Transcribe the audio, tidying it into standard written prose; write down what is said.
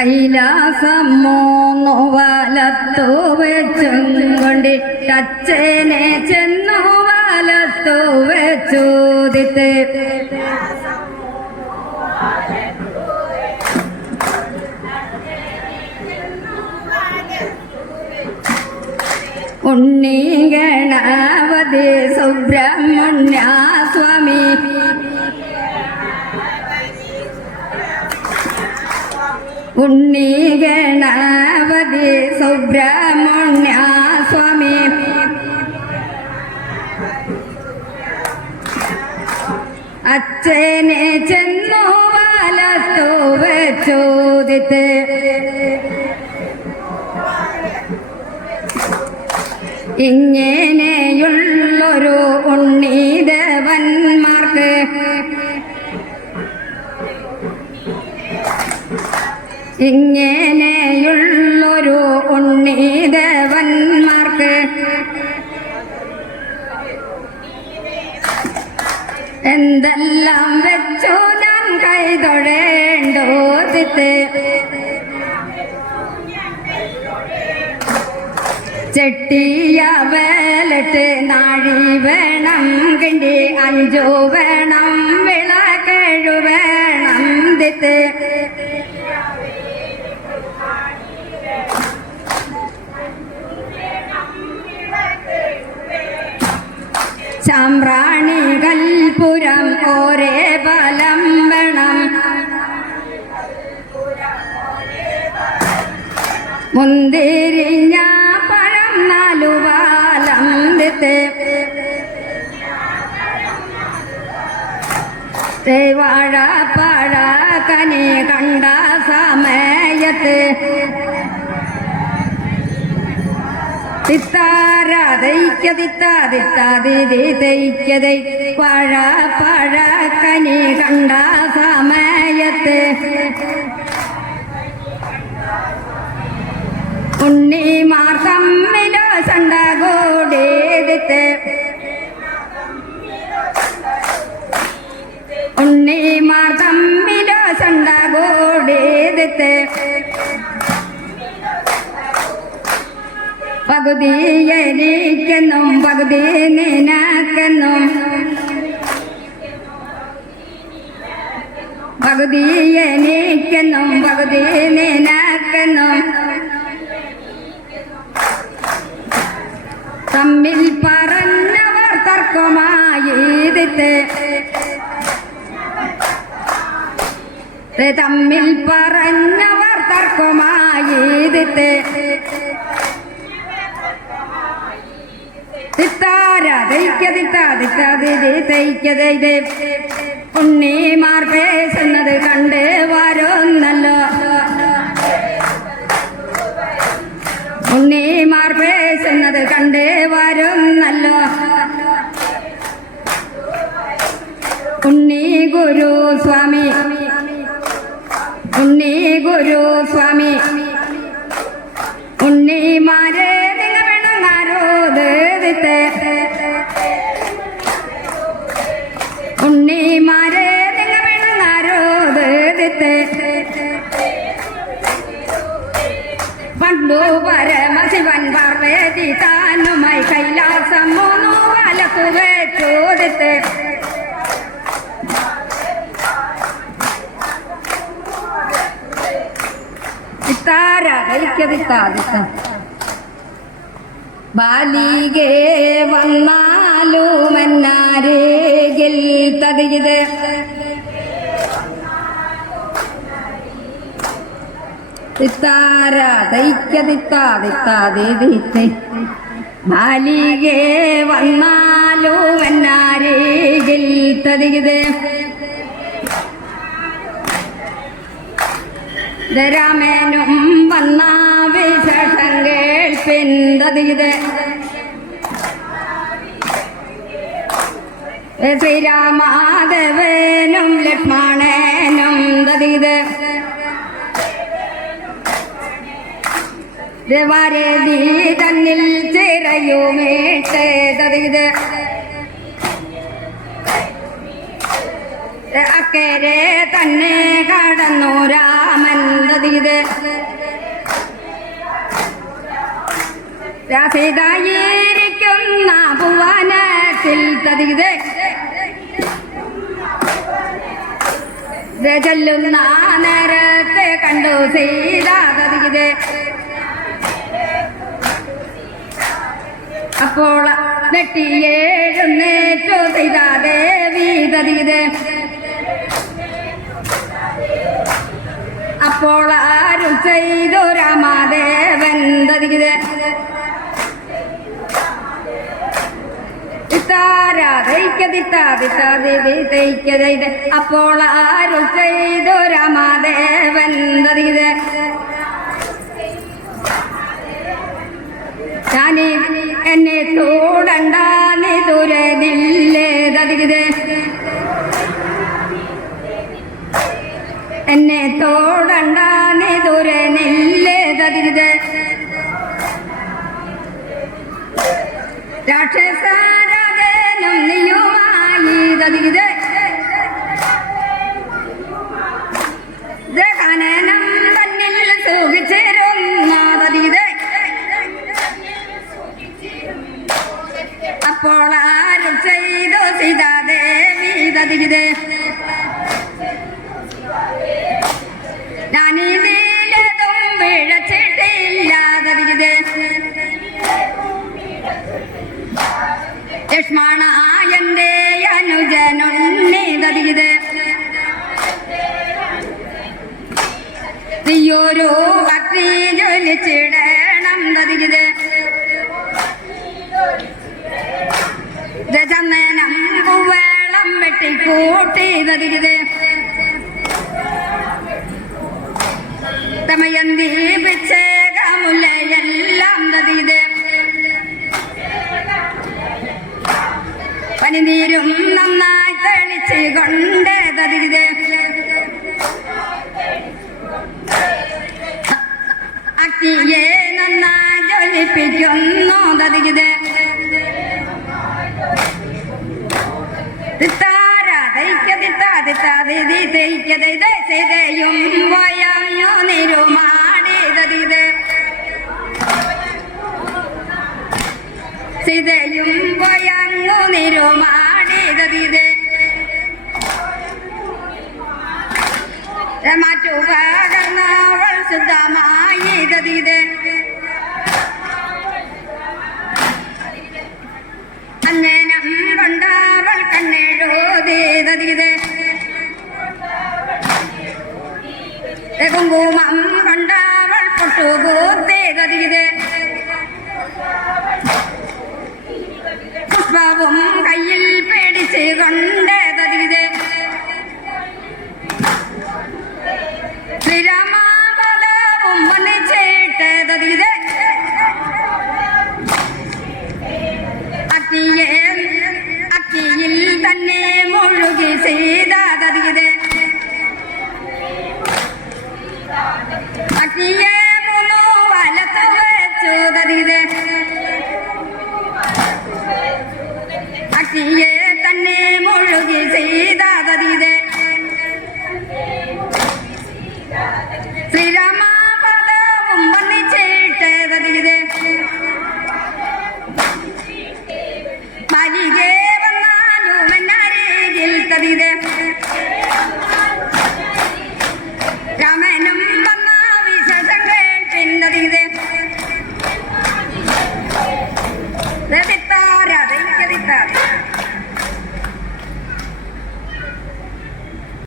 കൈലാസം മൂന്നു വലത്തു വെച്ചും കൊണ്ടിട്ടച്ഛനെ ചെന്നു വലത്തു വെച്ചോദിത്ത് ഉണ്ണി ഗണപതി സുബ്രഹ്മണ്യ സ്വാമി ഉണ്ണി ഗണപതി സുബ്രഹ്മണ്യ സ്വാമി അച്ഛനെ ചെന്നു വലത്തു വെച്ചോദിത്ത് ഇങ്ങനെയുള്ളൊരു ഉണ്ണീദേവന്മാർക്ക് ഇങ്ങനെയുള്ളൊരു ഉണ്ണീദേവന്മാർക്ക് എന്തെല്ലാം വെച്ചു ഞാൻ കൈതൊഴേണ്ടോദിത്ത് ചെട്ടിയ വേലട്ട് നാഴി വേണം കിണ്ടി 5 വേണം വിളക്കേഴു വേണം ദിത്ത് സാമ്രാണി കൽപുരം ഒരേ ബലം വേണം മുന്തിരിഞ്ഞ പഴം 4 ബാലം ദിത്ത് വാഴ പഴ കനി കണ്ട സമയത്ത് തിത്താര ദൈക്ക തിത്താതിത്താതി ദൈക്യതൈ പഴ പഴ കനി കണ്ട സമയത്ത് ഉണ്ണിമാർ തമ്മിലോ സണ്ട കൂടിയതിത്ത് ഉണ്ണിമാർ തമ്മിലോ സണ്ട കൂടിയതിത്ത് പകുതി എനിക്കെന്നും പകുതി നിനക്കെന്നും പകുതി എനിക്കെന്നും പകുതി നിനക്കെന്നും തമ്മിൽ പറഞ്ഞവർ തർക്കമായിതിത്ത് തമ്മിൽ പറഞ്ഞവർ തർക്കമായിതിത്ത് തിത്താര ദൈക്യ തിത്താതിത്താതി ദൈക്യതൈ ഉണ്ണിമാർ പേശുന്നത് കണ്ട് വരുന്നല്ലോ ഉണ്ണിമാർ പേശുന്നത് കണ്ട് വരുന്നല്ലോ ഉണ്ണി ഗുരു സ്വാമി ഉണ്ണി ഗുരു സ്വാമി ഉണ്ണിമാരെ നിങ്ങൾ വേണമെന്നാരോദിത്ത് ഉണ്ണിമാരെ നിങ്ങൾ വേണമെന്നാരോദിത്ത് പണ്ടു പരമശിവൻ പാർവതി താനുമായി കൈലാസം 3 വലത്തു വെച്ചോദിത്ത് തിത്താര ദൈക്യതിത്താദിത്ത ബാലികേ വന്നാലുമെന്നാരേകിൽ തതിയത് തിത്താര ദൈക്യതിത്താദിത്താദിത്തെ ബാലികേ വന്നാലുമെന്നാരേകിൽ തതിയത് രാമനും വന്ന വിശേഷം കേൾപ്പിന്തതിത് ശ്രീരാമാദേവനും ലക്ഷ്മണനും തതിത് വരതി തന്നിൽ ചിറയുമേട്ട് തതിത് അക്കരെ തന്നെ കടന്നു രാമൻ തതിത് സീതായിരിക്കുന്ന ഭുവനത്തിൽ തതിത് ചെല്ലുന്ന നേരത്തെ കണ്ടു സീതാ തതിത് അപ്പോൾ നെട്ടിയേഴുന്നേറ്റു സീതാദേവി തതിത് അപ്പോൾ ആരും ചെയ്തു രാമദേവൻ തതിത് അപ്പോൾ ആരും ചെയ്തു രാമദേവൻ തതിത് ഞാനീ എന്നെ തോടണ്ട നീ ദൂരെ നില്ലേ തതിത് എന്നെ തോടണ്ട നീ ദൂരെ നില്ലേ തതിത് രാക്ഷസരാജനും നീയുമായി തതിത് കനനം തന്നിൽ സുഖിച്ചിരുന്ന തതിത് അപ്പോൾ ആരും ചെയ്തു സീതാദേവി തതിത് ഞാനിതിലതും വീഴച്ചിട്ടില്ല തതിത് ലക്ഷ്മണ എന്റെ അനുജനുണ്ണി തതിത് നീയൊരു ഭക്തി ജ്വലിച്ചിടണം തതിത് ചന്ദനം പൂവേളം വെട്ടിക്കൂട്ടി തതിത് തമയന്തി പിച്ചേകമുല്ലയെല്ലാം തതിത് പനിനീരും നന്നായി തെളിച്ച് കൊണ്ട് തതിത് അക്കിയെ നന്നായി ജ്വലിപ്പിക്കുന്നു തതിത് സീതയും വയഞ്ഞു നിരുമാടി തതിത് സീതയും വയങ്ങു നിരുമാടി തതിത് മറ്റു പകർന്നവൾ ശുദ്ധമായി തതിത് അന്നേനം കൊണ്ടവൾ കണ്ണെഴുതി തതിത് കുങ്കുമം കൊണ്ടവൾ പൊട്ടുകൂത്തി തതിത് പുഷ്പവും കയ്യിൽ പിടിച്ച് കൊണ്ട് തതിത് ശ്രീരാമപദവും വന്നിച്ചിട്ട് തതിത് അക്കിയിൽ തന്നെ മുഴുകി സീത തതിത് അക്കിയെ മൂന്നു വലത്ത് വെച്ചു തതിത് അക്കിയെ തന്നെ മുഴുകി സീത തതിത് ശ്രീരാമപദവും വന്നിച്ചിട്ട് തതിത് മരികെ വന്നാലും എന്നരികിൽ തതിത്